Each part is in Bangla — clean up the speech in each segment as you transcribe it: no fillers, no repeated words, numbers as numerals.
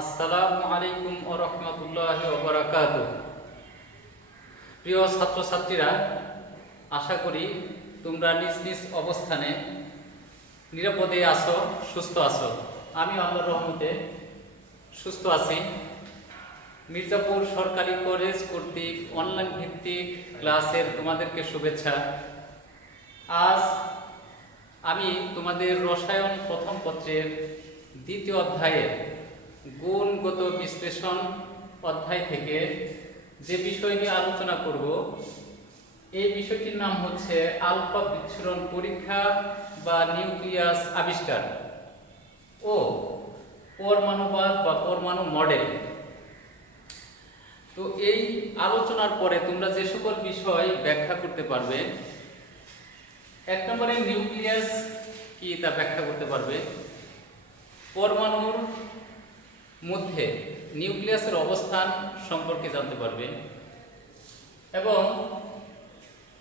আসসালামু আলাইকুম ওয়া রাহমাতুল্লাহি ওয়া বারাকাতুহু। প্রিয় ছাত্রছাত্রীরা, আশা করি তোমরা নিজ নিজ অবস্থানে নিরাপদে আছো, সুস্থ আছো। আমি আল্লাহর রহমতে সুস্থ আছি। মির্জাপুর সরকারি কলেজ কর্তৃক অনলাইন ভিত্তিক ক্লাসের তোমাদেরকে শুভেচ্ছা। আজ আমি তোমাদের রসায়ন প্রথম পত্রের দ্বিতীয় অধ্যায়ের গুণগত বিশ্লেষণ অধ্যায় থেকে যে বিষয় নিয়ে আলোচনা করব, এই বিষয়টির নাম হচ্ছে আলফা বিচ্ছুরণ পরীক্ষা বা নিউক্লিয়াস আবিষ্কার ও পরমাণুবাদ বা পরমাণু মডেল। তো এই আলোচনার পরে তোমরা যে সকল বিষয় ব্যাখ্যা করতে পারবে, এক নম্বরে নিউক্লিয়াস কি তা ব্যাখ্যা করতে পারবে, পরমাণুর মধ্যে নিউক্লিয়াসের অবস্থান সম্পর্কে জানতে পারবে এবং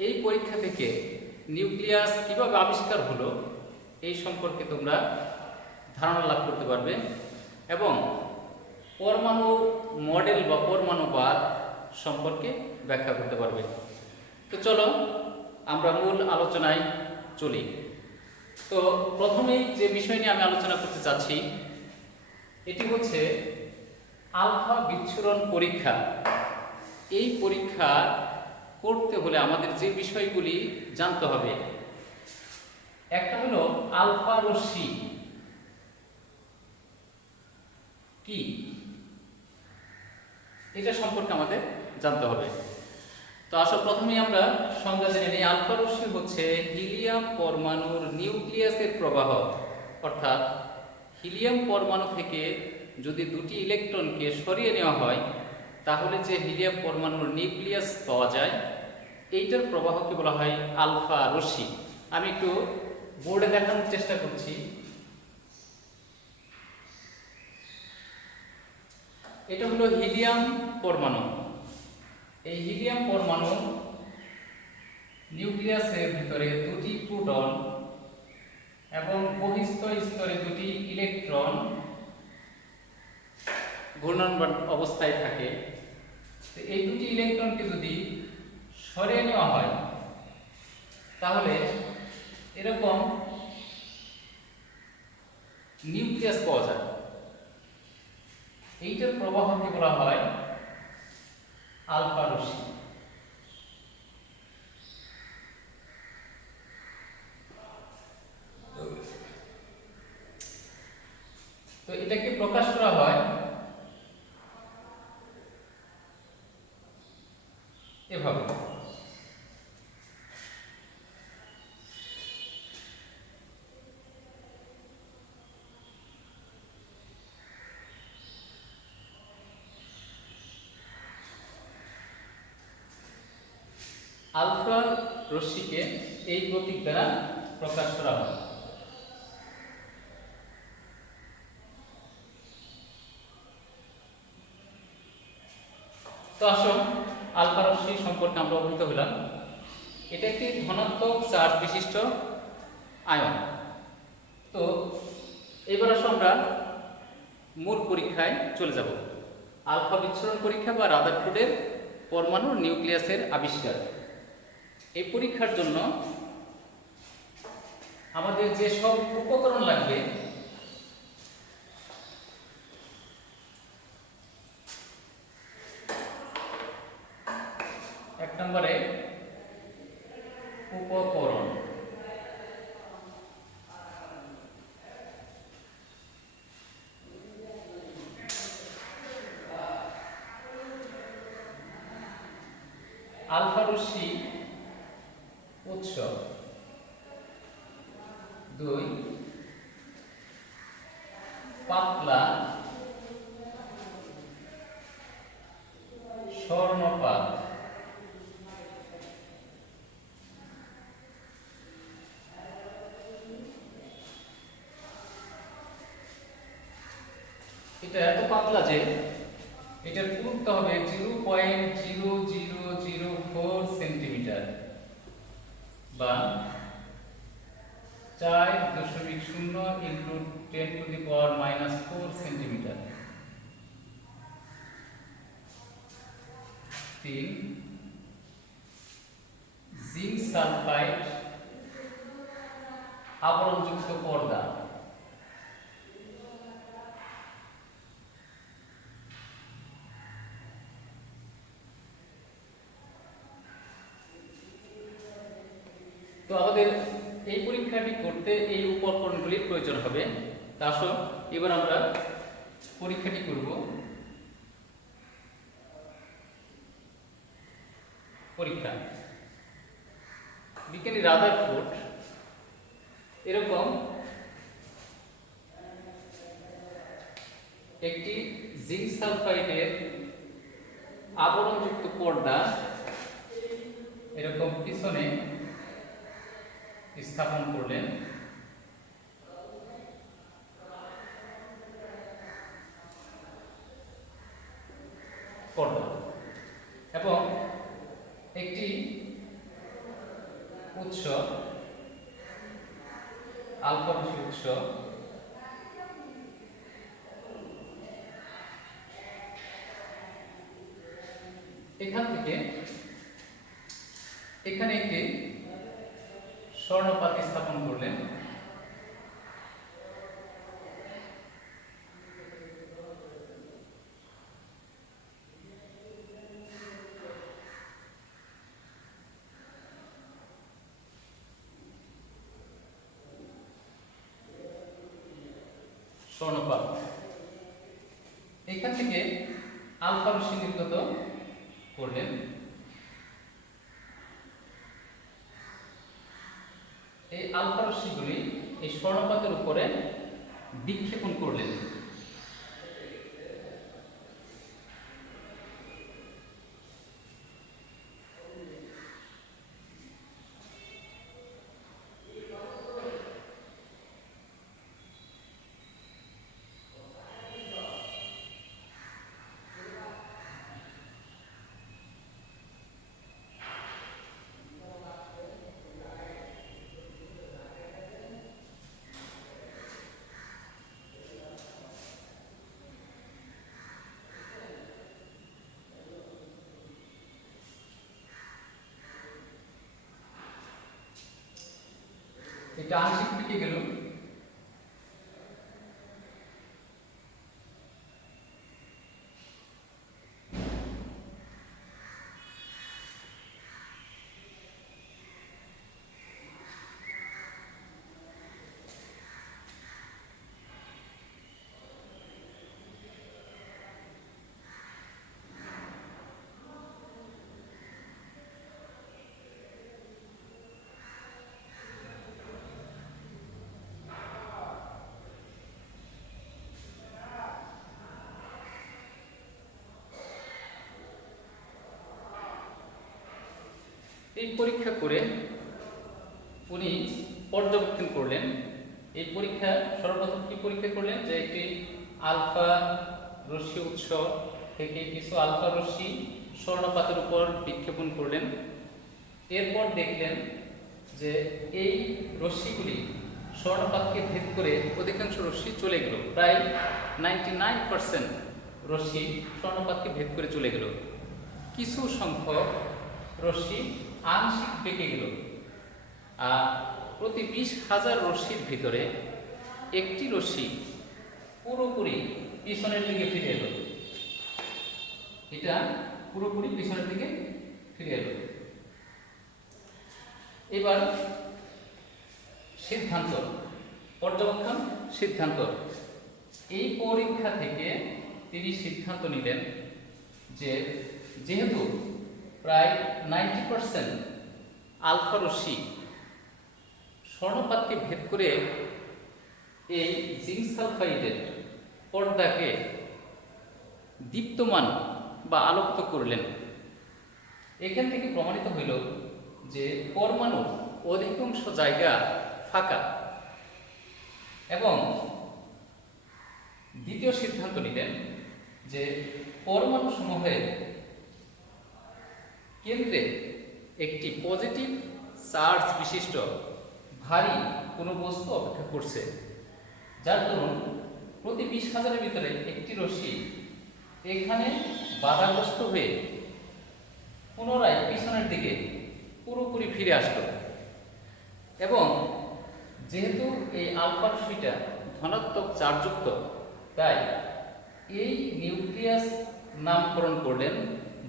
এই পরীক্ষা থেকে নিউক্লিয়াস কিভাবে আবিষ্কার হলো এই সম্পর্কে তোমরা ধারণা লাভ করতে পারবে এবং পরমাণু মডেল বা পরমাণুবাদ সম্পর্কে ব্যাখ্যা করতে পারবে। তো চলো আমরা মূল আলোচনায় চলি। তো প্রথমেই যে বিষয় নিয়ে আমি আলোচনা করতে চাচ্ছি, এটি হচ্ছে আলফা বিচ্ছুরণ পরীক্ষা। এই পরীক্ষা করতে হলে আমাদের যে বিষয়গুলি জানতে হবে, একটা হলো আলফা রশ্মি কি, এটা সম্পর্কে আমাদের জানতে হবে। তো আসলে প্রথমেই আমরা সংজ্ঞা জেনে নিই। আলফা রশ্মি হচ্ছে হিলিয়াম পরমাণুর নিউক্লিয়াসের প্রবাহ, অর্থাৎ হিলিয়াম পরমাণু থেকে যদি দুটি ইলেকট্রনকে সরিয়ে নেওয়া হয় তাহলে যে হিলিয়াম পরমাণুর নিউক্লিয়াস পাওয়া যায়, এইটার প্রবাহকে বলা হয় আলফা রশ্মি। আমি একটু বোর্ডে দেখানোর চেষ্টা করছি। এটা হলো হিলিয়াম পরমাণু। এই হিলিয়াম পরমাণু নিউক্লিয়াসের ভিতরে দুটি প্রোটন এবং বহিস্থ স্তরে দুটি ইলেকট্রন ঘূর্ণায়মান অবস্থায় থাকে। তো এই দুটি ইলেকট্রনকে যদি সরিয়ে নেওয়া হয় তাহলে এরকম নিউক্লিয়াস পাওয়া যায়। এইটার প্রবাহকে বলা হয় আলফা রশ্মি। তো এটাকে প্রকাশ করা হয় এভাবে। আলফা রশ্মিকে এই প্রতীক দ্বারা প্রকাশ করা হয়। তো আসো আলফা রশ্মি সম্পর্কে আমরা অবহিত হলাম। এটা একটি ধনাত্মক চার্জ বিশিষ্ট আয়ন। তো এবার আসো আমরা মূল পরীক্ষায় চলে যাব। আলফা বিচ্ছুরণ পরীক্ষা বা রাদারফোর্ডের পরমাণুর নিউক্লিয়াসের আবিষ্কার। এই পরীক্ষার জন্য আমাদের যে সব উপকরণ লাগবে, এক নম্বরে উপকরণ। আলফা রশ্মি উৎস, 2 পাতলা স্বর্ণপাত। এটা এত পাতলা যে এটার পুরুত্ব হবে 0.0004 সেন্টিমিটার বা 4.0 × 10⁻⁻⁴ সেন্টিমিটার। 3 জিঙ্ক সালফাইড আবরণযুক্ত পর্দা। তো আমাদের এই পরীক্ষাটি করতে এই উপকরণগুলির প্রয়োজন হবে। তা আসো এবার আমরা পরীক্ষাটি করব। পরীক্ষা বিজ্ঞানী রাদারফোর্ড এরকম একটি জিঙ্ক সালফাইডের আবরণযুক্ত পর্দা এরকম পিছনে স্থাপন করলেন। পর্দা এবং একটি উৎস আলফা রশ্মি উৎস এখান থেকে এখানে একটি স্বর্ণপাত স্থাপন করলেন। স্বর্ণপাত এখান থেকে আলফা রশ্মি নির্গত করলেন। এই আলফা রশ্মিগুলি এই স্বর্ণপাতের উপরে বিক্ষেপণ করলেন। এটা আংশিক দিকে গেল। এই পরীক্ষা করে উনি পর্যবেক্ষণ করলেন। এই পরীক্ষা সর্বপ্রথম কি পরীক্ষা করলেন যে একটি আলফা রশ্মি উৎস থেকে কিছু আলফা রশ্মি স্বর্ণপাতের উপর বিক্ষেপণ করলেন। এরপর দেখলেন যে এই রশ্মিগুলি স্বর্ণপাতকে ভেদ করে অধিকাংশ রশ্মি চলে গেল, প্রায় 99% রশ্মি স্বর্ণপাতকে ভেদ করে চলে গেল। কিছু সংখ্যক রশ্মি আংশিক বেঁকে গেল। আর প্রতি 20,000 রশ্মির ভিতরে একটি রশ্মি পুরোপুরি পিছনের দিকে ফিরে এলো। এটা পুরোপুরি পিছনের দিকে ফিরে এলো। এবার সিদ্ধান্ত, পর্যবেক্ষণ সিদ্ধান্ত। এই পরীক্ষা থেকে তিনি সিদ্ধান্ত নিলেন যে যেহেতু প্রায় 90% আলফা রশ্মি স্বর্ণপাতকে ভেদ করে এই জিঙ্ক সালফাইডের পর্দাকে দীপ্তমান বা আলোকিত করলেন। এখান থেকে প্রমাণিত হইল যে পরমাণুর অধিকাংশ জায়গা ফাঁকা। এবং দ্বিতীয় সিদ্ধান্ত নিলেন যে পরমাণু সমূহের কেন্দ্রে একটি পজিটিভ চার্জ বিশিষ্ট ভারী কোনো বস্তু অপেক্ষা করছে, যার দরুন প্রতি 20,000-এর ভিতরে একটি রশ্মি এখানে বাধাগ্রস্ত হয়ে পুনরায় পিছনের দিকে পুরোপুরি ফিরে আসলো এবং যেহেতু এই আলফা রশ্মিটা ধনাত্মক চার্জযুক্ত, তাই এই নিউক্লিয়াস নামকরণ করলেন,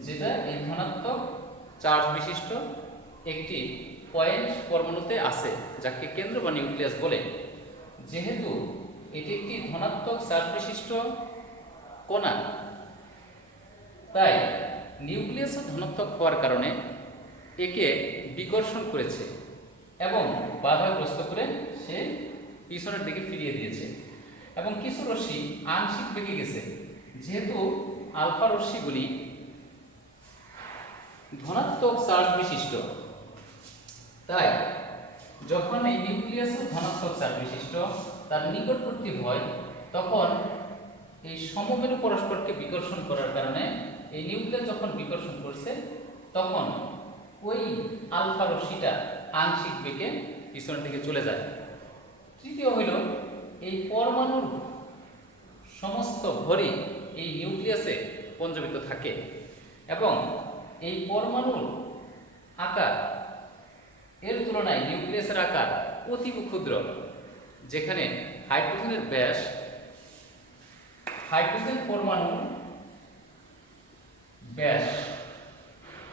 যেটা এই ধনাত্মক চার্জ বিশিষ্ট একটি পয়েন্ট পরমাণুতে আছে, যাকে কেন্দ্র বা নিউক্লিয়াস বলে। যেহেতু এটি একটি ধনাত্মক চার্জ বিশিষ্ট কণা, তাই নিউক্লিয়াসও ধনাত্মক হওয়ার কারণে একে বিকর্ষণ করেছে এবং বাধাগ্রস্ত করে সে পিছনের দিকে ফিরিয়ে দিয়েছে এবং কিছু রশ্মি আংশিক বেঁকে গেছে। যেহেতু আলফা রশ্মিগুলি ধনাত্মক চার্জ বিশিষ্ট, তাই যখন এই নিউক্লিয়াসও ধনাত্মক চার্জ বিশিষ্ট তার নিকটবর্তী হয়, তখন এই সমমেরু পরস্পরকে বিকর্ষণ করার কারণে এই নিউক্লিয়াস যখন বিকর্ষণ করছে, তখন ওই আলফা রশ্মিটা আংশিক বেঁকে পিছনের দিকে চলে যায়। তৃতীয় হইল, এই পরমাণুর সমস্ত ভরই এই নিউক্লিয়াসে পঞ্জীভূত থাকে এবং এই পরমাণুর আকার এর তুলনায় নিউক্লিয়াসের আকার অতীব ক্ষুদ্র। যেখানে হাইড্রোজেনের ব্যাস, হাইড্রোজেন পরমাণুর ব্যাস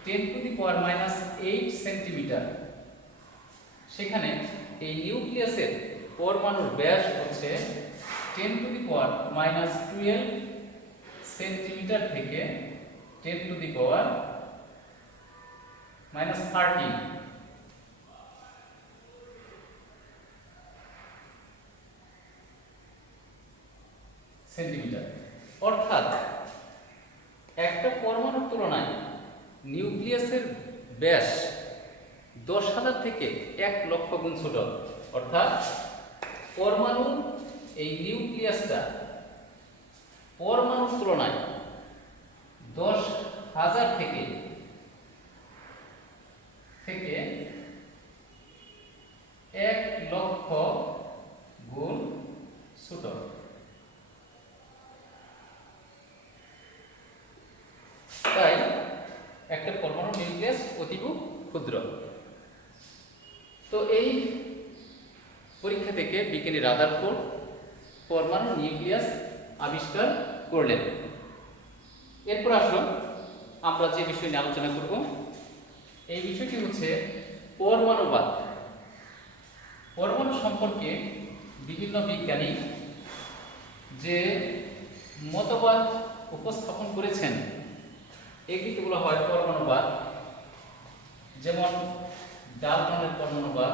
10⁻⁸ সেন্টিমিটার, সেখানে এই নিউক্লিয়াসের পরমাণুর ব্যাস হচ্ছে 10⁻12 সেন্টিমিটার থেকে 10⁻13 সেন্টিমিটার। অর্থাৎ একটা পরমাণুর তুলনায় নিউক্লিয়াসের ব্যাস 10,000 থেকে 1,00,000 গুণ ছোট। অর্থাৎ পরমাণু এই নিউক্লিয়াসটা পরমাণুর তুলনায় 10,000 থেকে 1,00,000 গুণ ছোট। তাই একটা পরমাণু নিউক্লিয়াস অতীব ক্ষুদ্র। তো এই পরীক্ষা থেকে বিজ্ঞানী রাদারফোর্ড পরমাণু নিউক্লিয়াস আবিষ্কার করলেন। এরপর আসুন আমরা যে বিষয় নিয়ে আলোচনা করব, এই বিষয়টি হচ্ছে পরমাণুবাদ। পরমাণু সম্পর্কে বিভিন্ন বিজ্ঞানী যে মতবাদ উপস্থাপন করেছেন, এগুলিকে বলা হয় পরমাণুবাদ। যেমন ডালটনের পরমাণুবাদ,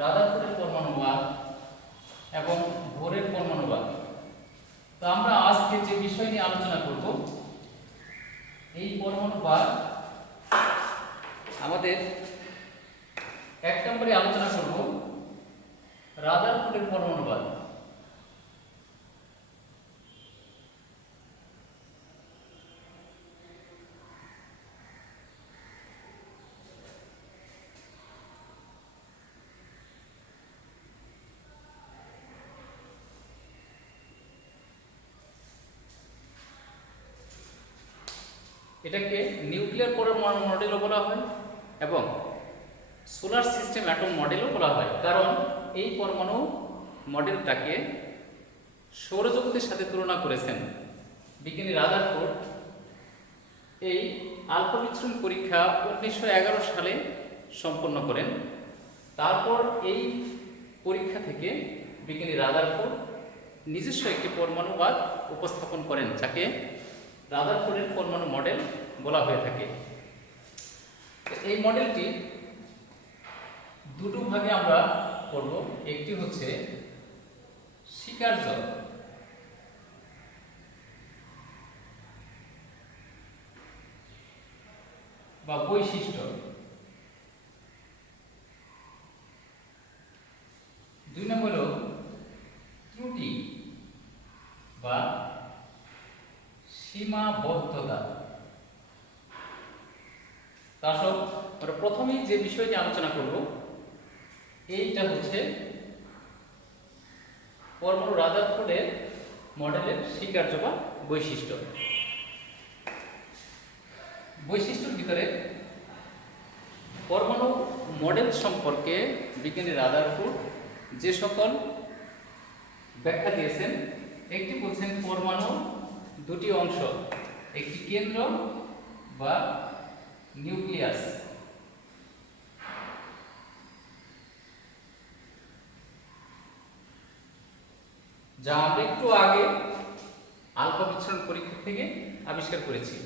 রাদারফোর্ডের পরমাণুবাদ এবং বোরের পরমাণুবাদ। তো আমরা আজকে যে বিষয় নিয়ে আলোচনা করব, এই পরমাণুবাদ আমাদের 1 নম্বরে আলোচনা করব রাদারফোর্ডের পরমাণুবাদ। এটাকে নিউক্লিয়ার পরমাণু মডেলও বলা হয় এবং সোলার সিস্টেম অ্যাটম মডেলও বলা হয়, কারণ এই পরমাণু মডেলটাকে সৌরজগতের সাথে তুলনা করেছেন বিজ্ঞানী রাদারফোর্ড। এই আলফা বিচ্ছুরণ পরীক্ষা 1911 সালে সম্পন্ন করেন। তারপর এই পরীক্ষা থেকে বিজ্ঞানী রাদারফোর্ড নিজস্ব একটি পরমাণুবাদ উপস্থাপন করেন, যাকে রাদারফোর্ডের পরমাণু মডেল বলা হয়ে থাকে। এই মডেলটি দুটো ভাগে আমরা পড়ব। একটি হচ্ছে স্বীকার্য বা বৈশিষ্ট্য, 2 নম্বর হলো ত্রুটি বা সীমাবদ্ধতা। তারপর আমরা প্রথমেই যে বিষয়টি আলোচনা করব, এইটা হচ্ছে পরমাণু রাদারফোর্ডের মডেলের স্বীকার্য বা বৈশিষ্ট্য। বৈশিষ্ট্যের ভিতরে পরমাণু মডেল সম্পর্কে বিজ্ঞানী রাদারফোর্ড যে সকল ব্যাখ্যা দিয়েছেন, একটি বলছেন পরমাণু দুটি অংশ, একটি কেন্দ্র বা নিউক্লিয়াস, যা আমরা একটু আগে আলফা বিচ্ছুরণ পরীক্ষা থেকে আবিষ্কার করেছি।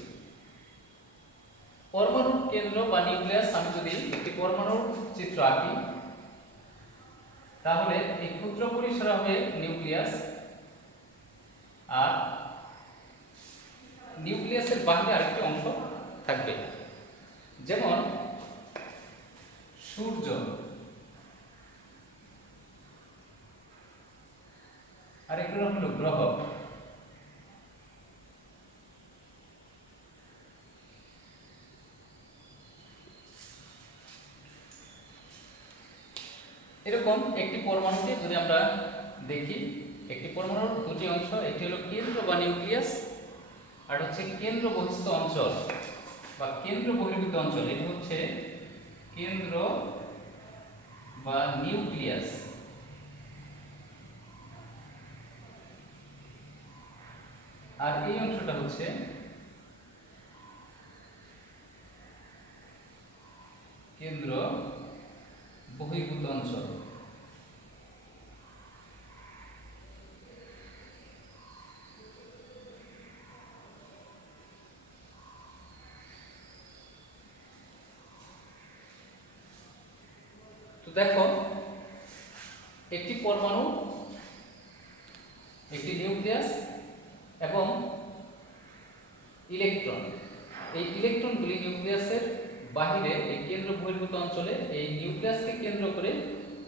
পরমাণুর কেন্দ্র বা নিউক্লিয়াস, আমি যদি একটি পরমাণুর চিত্র আঁকি তাহলে এই ক্ষুদ্র পরিসর হবে নিউক্লিয়াস, আর নিউক্লিয়াসের বাহিরে আরেকটি অংশ থাকবে, যেমন সূর্য, আরেকটি হলো গ্রহ। এরকম একটি পরমাণুকে যদি আমরা দেখি, একটি পরমাণুর দুটি অংশ, একটি হলো কেন্দ্র বা নিউক্লিয়াস, আর হচ্ছে কেন্দ্র বহিস্থ অঞ্চল বা কেন্দ্র বহির্ভূত অঞ্চল। এটা হচ্ছে কেন্দ্র বা নিউক্লিয়াস, আর এই অংশটা হচ্ছে কেন্দ্র বহির্ভূত অঞ্চল। তো দেখো, একটি পরমাণু, একটি নিউক্লিয়াস এবং ইলেকট্রন, এই ইলেকট্রনগুলি নিউক্লিয়াসের বাহিরে এই কেন্দ্র বহির্ভূত অঞ্চলে এই নিউক্লিয়াসকে কেন্দ্র করে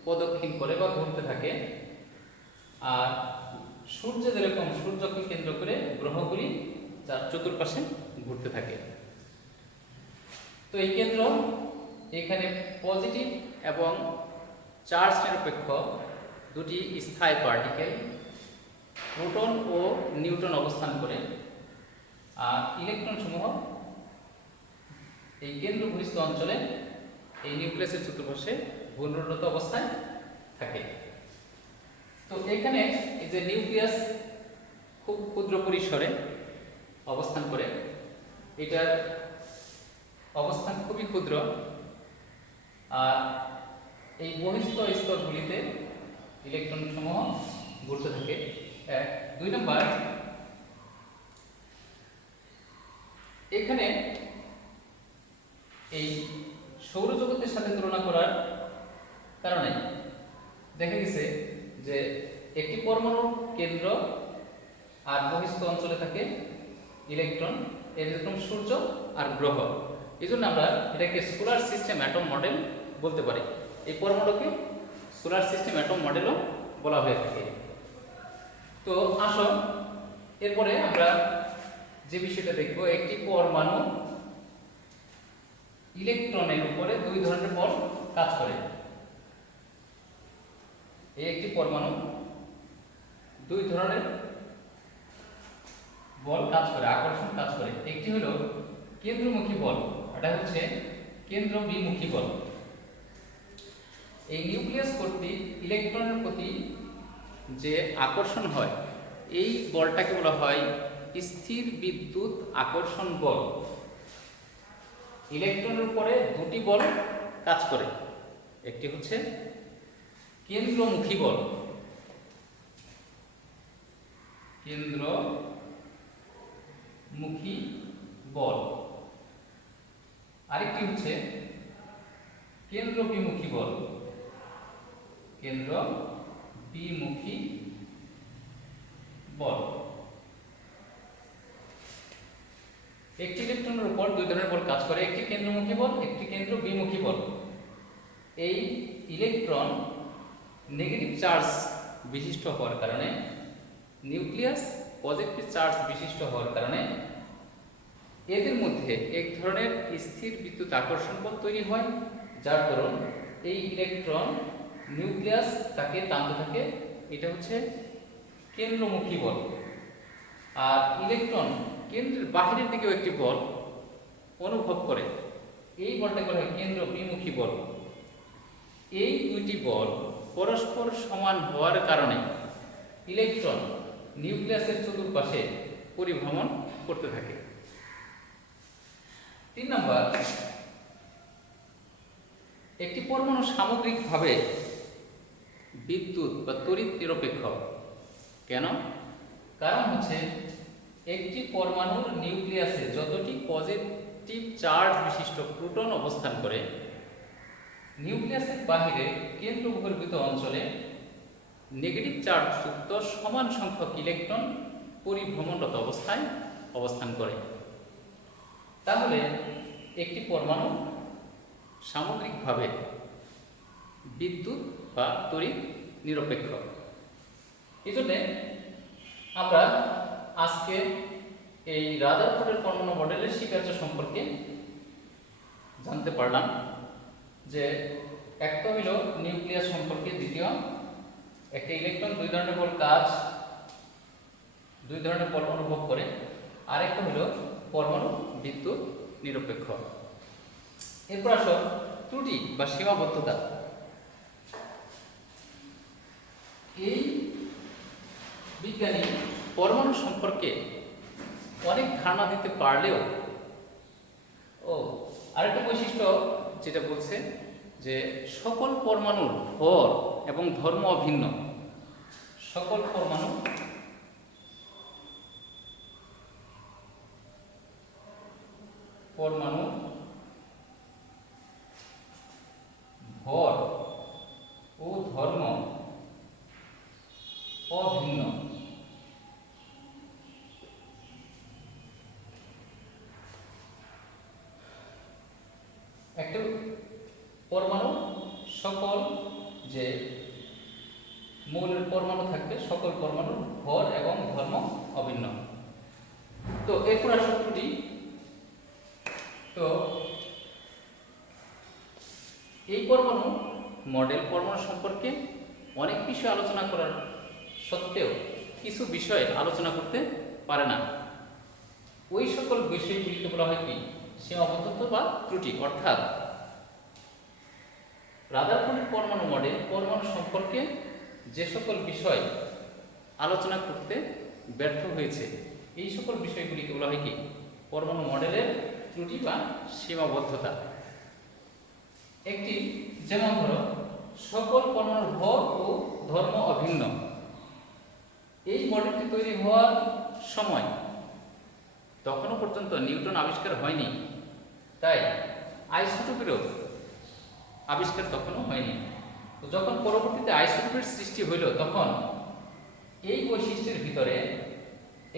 প্রদক্ষিণ করে বা ঘুরতে থাকে। আর সূর্য যেরকম সূর্যকে কেন্দ্র করে গ্রহগুলি তার চতুর্পাশে ঘুরতে থাকে। তো এই কেন্দ্র, এখানে পজিটিভ এবং চার্জ নিরপেক্ষ দুটি স্থায়ী পার্টিকেল প্রোটন ও নিউট্রন অবস্থান করে, আর ইলেকট্রন সমূহ এই কেন্দ্র বহিস্থ অঞ্চলে এই নিউক্লিয়াসের চতুর্পাশে ঘূর্ণনরত অবস্থায় থাকে। তো এখানে এই যে নিউক্লিয়াস খুব ক্ষুদ্র পরিসরে অবস্থান করে, এটার অবস্থান খুবই ক্ষুদ্র, আর এই বহিস্থ স্তরগুলিতে ইলেকট্রন সমূহ ঘুরতে থাকে। এক, দুই নম্বর, এখানে এই সৌরজগতের সাথে তুলনা করার কারণে দেখা গেছে যে একটি পরমাণুর কেন্দ্র আর বহিস্থ অঞ্চলে থাকে ইলেকট্রন, এরকম সূর্য আর গ্রহ। এই জন্য আমরা এটাকে সোলার সিস্টেম অ্যাটম মডেল বলতে পারি। এই পরমাণুকে সোলার সিস্টেম অ্যাটম মডেলও বলা হয়ে থাকে। তো আসো এরপরে আমরা যে বিষয়টা দেখব, একটি পরমাণু ইলেকট্রনের উপরে দুই ধরনের বল কাজ করে। এই একটি পরমাণু দুই ধরনের বল কাজ করে, আকর্ষণ কাজ করে। একটি হলো কেন্দ্রমুখী বল, এটা হচ্ছে কেন্দ্র বিমুখী বল। এই নিউক্লিয়াস কর্তৃক ইলেকট্রনের প্রতি যে আকর্ষণ হয়, এই বলটাকে বলা হয় স্থির বিদ্যুৎ আকর্ষণ বল। ইলেকট্রনের উপরে দুটি বল কাজ করে, একটি হচ্ছে কেন্দ্রমুখী বল, কেন্দ্রমুখী বল, আরেকটি হচ্ছে কেন্দ্র বিমুখী বল, কেন্দ্র বিমুখী বল। একটি ইলেকট্রনের উপর দুই ধরনের বল কাজ করে, একটি কেন্দ্রমুখী বল, একটি কেন্দ্র বিমুখী বল। এই ইলেকট্রন নেগেটিভ চার্জ বিশিষ্ট হওয়ার কারণে, নিউক্লিয়াস পজিটিভ চার্জ বিশিষ্ট হওয়ার কারণে এদের মধ্যে এক ধরনের স্থির বিদ্যুৎ আকর্ষণ বল তৈরি হয়, যার দরুন এই ইলেকট্রন নিউক্লিয়াস তাকে টানতে থাকে। এটা হচ্ছে কেন্দ্রমুখী বল। আর ইলেকট্রন কেন্দ্রের বাহিরের দিকেও একটি বল অনুভব করে, এই বলটাকে বলা হয় কেন্দ্র বিমুখী বল। এই দুইটি বল পরস্পর সমান হওয়ার কারণে ইলেকট্রন নিউক্লিয়াসের চতুর্পাশে পরিভ্রমণ করতে থাকে। 3 নম্বর, একটি পরমাণু সামগ্রিকভাবে বিদ্যুৎ বা তড়িৎ নিরপেক্ষ। কেন? কারণ হচ্ছে একটি পরমাণুর নিউক্লিয়াসে যতটি পজিটিভ চার্জ বিশিষ্ট প্রোটন অবস্থান করে, নিউক্লিয়াসের বাহিরে কেন্দ্র বহির্ভূত অঞ্চলে নেগেটিভ চার্জযুক্ত সমান সংখ্যক ইলেকট্রন পরিভ্রমণরত অবস্থায় অবস্থান করে। তাহলে একটি পরমাণু সামগ্রিকভাবে বিদ্যুৎ বা তড়িৎ নিরপেক্ষ। এই জন্যে আমরা আজকে এই রাদারফোর্ডের পরমাণু মডেলের স্বীকার্য সম্পর্কে জানতে পারলাম যে একটা হইল নিউক্লিয়াস সম্পর্কে, দ্বিতীয় একটা ইলেকট্রন দুই ধরনের বল অনুভব করে, আরেকটা হইল পরমাণু বিদ্যুৎ নিরপেক্ষ। এরপর আসো ত্রুটি বা সীমাবদ্ধতা। এই বিজ্ঞানী পরমাণু সম্পর্কে অনেক ধারণা দিতে পারলেও আরেকটা বৈশিষ্ট্য যেটা বলছে যে সকল পরমাণুর ভর এবং ধর্ম অভিন্ন। সকল পরমাণু ভর ও ধর্ম অভিন্ন। একটা পরমাণু সকল যে মৌলের পরমাণু থাকবে, সকল পরমাণুর ভর এবং ধর্ম অভিন্ন। তো এরপর আসো ত্রুটি। তো এই পরমাণু সম্পর্কে অনেক বিষয় আলোচনা করার সত্ত্বেও কিছু বিষয় আলোচনা করতে পারে না। ওই সকল বিষয়গুলিকে বলা হয় কি? সীমাবদ্ধতা বা ত্রুটি। অর্থাৎ রাদারফোর্ডের পরমাণু মডেল পরমাণু সম্পর্কে যে সকল বিষয় আলোচনা করতে ব্যর্থ হয়েছে, এই সকল বিষয়গুলিকে বলা হয় কি? পরমাণু মডেলের ত্রুটি বা সীমাবদ্ধতা। একটি যেমন ধরো সকল পরমাণুর ভর ও ধর্ম অভিন্ন। এই মডেলটি তৈরি হওয়ার সময় তখনও পর্যন্ত নিউটন আবিষ্কার হয়নি, তাই আইসোটোপেরও আবিষ্কার তখনও হয়নি। তো যখন পরবর্তীতে আইসোটোপের সৃষ্টি হইল, তখন এই বৈশিষ্ট্যের ভিতরে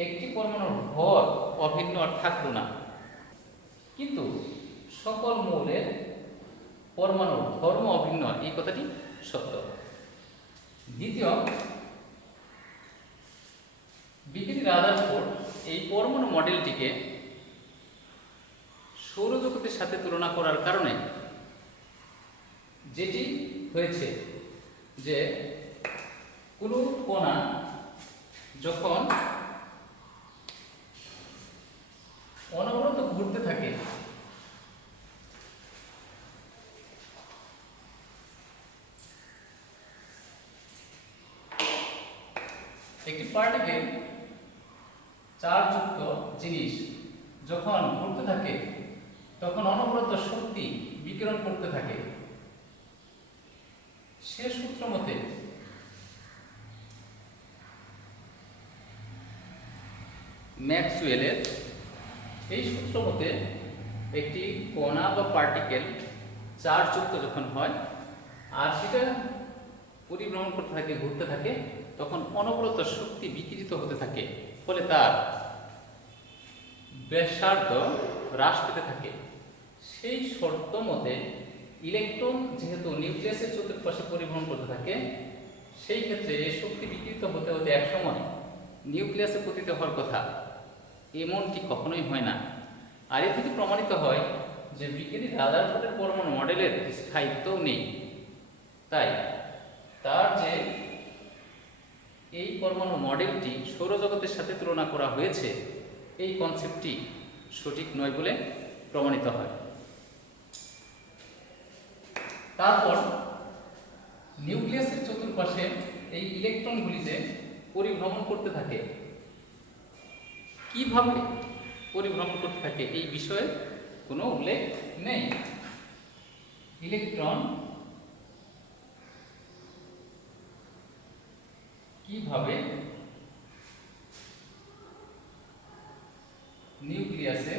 একটি পরমাণুর ভর অভিন্ন আর থাকলো না, কিন্তু সকল মৌলের পরমাণুর ধর্ম অভিন্ন, এই কথাটি সত্য। দ্বিতীয়, বিজ্ঞানী রাদারফোর্ড এই পরমাণু মডেলটিকে সৌরজগতের সাথে তুলনা করার কারণে যেটি হয়েছে যে কোনো কণা যখন অনবরত ঘুরতে থাকে, একটি পার্টিকেল চার্জযুক্ত জিনিস যখন ঘুরতে থাকে তখন অনবরত শক্তি বিকিরণ করতে থাকে। সে সূত্র মতে ম্যাক্সওয়েলের এই সূত্র মতে একটি কণা বা পার্টিকেল চার্জযুক্ত যখন হয় আর সেটা পরিভ্রমণ করতে থাকে, ঘুরতে থাকে, তখন অনবরত শক্তি বিকিরিত হতে থাকে, ফলে তার ব্যাসার্ধ হ্রাস পেতে থাকে। সেই শর্ত মতে ইলেকট্রন যেহেতু নিউক্লিয়াসের চতুর্পাশে পরিভ্রমণ করতে থাকে, সেই ক্ষেত্রে এই শক্তি বিকিরিত হতে হতে একসময় নিউক্লিয়াসে পতিত হওয়ার কথা, এমনটি কখনোই হয় না। আর এ থেকে প্রমাণিত হয় যে বিজ্ঞানী রাদারফোর্ডের পরমাণু মডেলের স্থায়িত্বও নেই। তাই তার যে এই পরমাণু মডেলটি সৌরজগতের সাথে তুলনা করা হয়েছে, এই কনসেপ্টটি সঠিক নয় বলে প্রমাণিত হয়। তারপর নিউক্লিয়াসের চতুর্পাশে এই ইলেকট্রনগুলি যে পরিভ্রমণ করতে থাকে, কিভাবে পরিভ্রমণ করতে থাকে এই বিষয়ে কোনো উল্লেখ নেই। ইলেকট্রন কিভাবে নিউক্লিয়াসে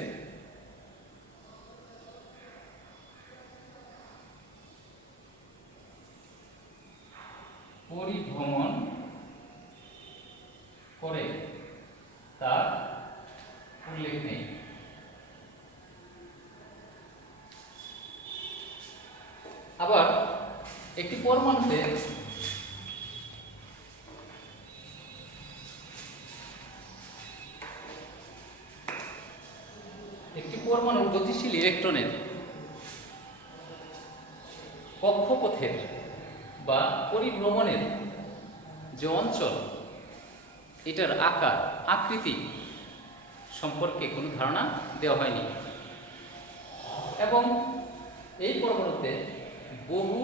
পরিভ্রমণ করে তার উল্লেখ নেই। আবার একটি পরমাণুতে গতিশীল ইলেকট্রনের কক্ষপথের বা পরিভ্রমণের যে অঞ্চল, এটার আকার আকৃতি সম্পর্কে কোনো ধারণা দেওয়া হয়নি। এবং এই পরমাণুতে বহু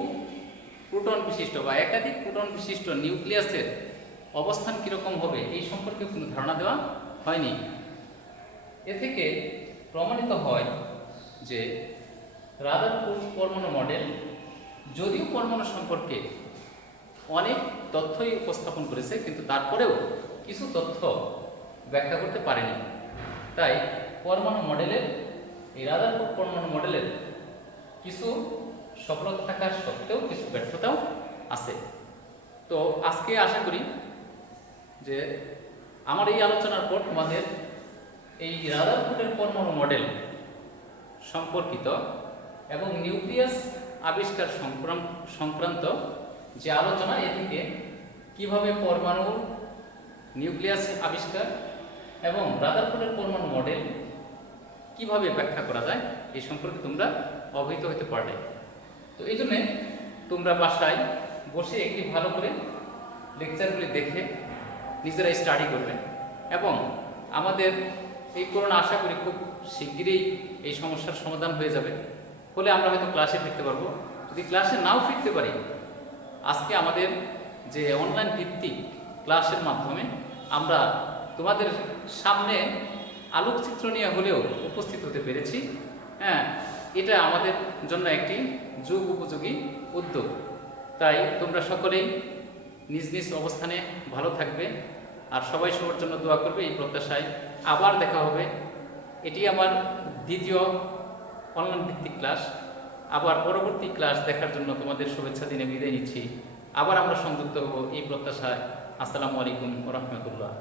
প্রোটন বিশিষ্ট বা একাধিক প্রোটন বিশিষ্ট নিউক্লিয়াসের অবস্থান কীরকম হবে এই সম্পর্কে কোনো ধারণা দেওয়া হয়নি। এ থেকে প্রমাণিত হয় যে রাদারফোর্ড পরমাণু মডেল যদিও পরমাণু সম্পর্কে অনেক তথ্যই উপস্থাপন করেছে, কিন্তু তারপরেও কিছু তথ্য ব্যাখ্যা করতে পারেনি। তাই পরমাণু মডেলের এই রাদারফোর্ড পরমাণু মডেলের কিছু সফলতা থাকার সত্ত্বেও কিছু ব্যর্থতাও আছে। তো আজকে আশা করি যে আমার এই আলোচনার পর তোমাদের এই রাদারফোর্ডের পরমাণু মডেল সম্পর্কিত এবং নিউক্লিয়াস আবিষ্কার সংক্রান্ত যে আলোচনা, এ থেকে কীভাবে পরমাণুর নিউক্লিয়াস আবিষ্কার এবং রাদারফোর্ডের পরমাণু মডেল কিভাবে ব্যাখ্যা করা যায় এই সম্পর্কে তোমরা অবহিত হতে পারবে। তো এই জন্যে তোমরা বাসায় বসে একটি ভালো করে লেকচারগুলি দেখে নিজেরা স্টাডি করবে এবং আমাদের এই করোনা আশা করি খুব শিগগিরই এই সমস্যার সমাধান হয়ে যাবে। ফলে আমরা হয়তো ক্লাসে ফিরতে পারবো। যদি ক্লাসে নাও ফিরতে পারি, আজকে আমাদের যে অনলাইন ভিত্তিক ক্লাসের মাধ্যমে আমরা তোমাদের সামনে আলোকচিত্র নিয়ে হলেও উপস্থিত হতে পেরেছি। হ্যাঁ, এটা আমাদের জন্য একটি যুগ উপযোগী উদ্যোগ। তাই তোমরা সকলেই নিজ নিজ অবস্থানে ভালো থাকবে আর সবাই সবার জন্য দোয়া করবে এই প্রত্যাশায়। আবার দেখা হবে। এটি আমার দ্বিতীয় অনলাইন ভিত্তিক ক্লাস। আবার পরবর্তী ক্লাস দেখার জন্য তোমাদের শুভেচ্ছা দিনে বিদায় নিচ্ছি। আবার আমরা সংযুক্ত হব এই প্রত্যাশায়। আসসালামু আলাইকুম ওয়া রাহমাতুল্লাহ।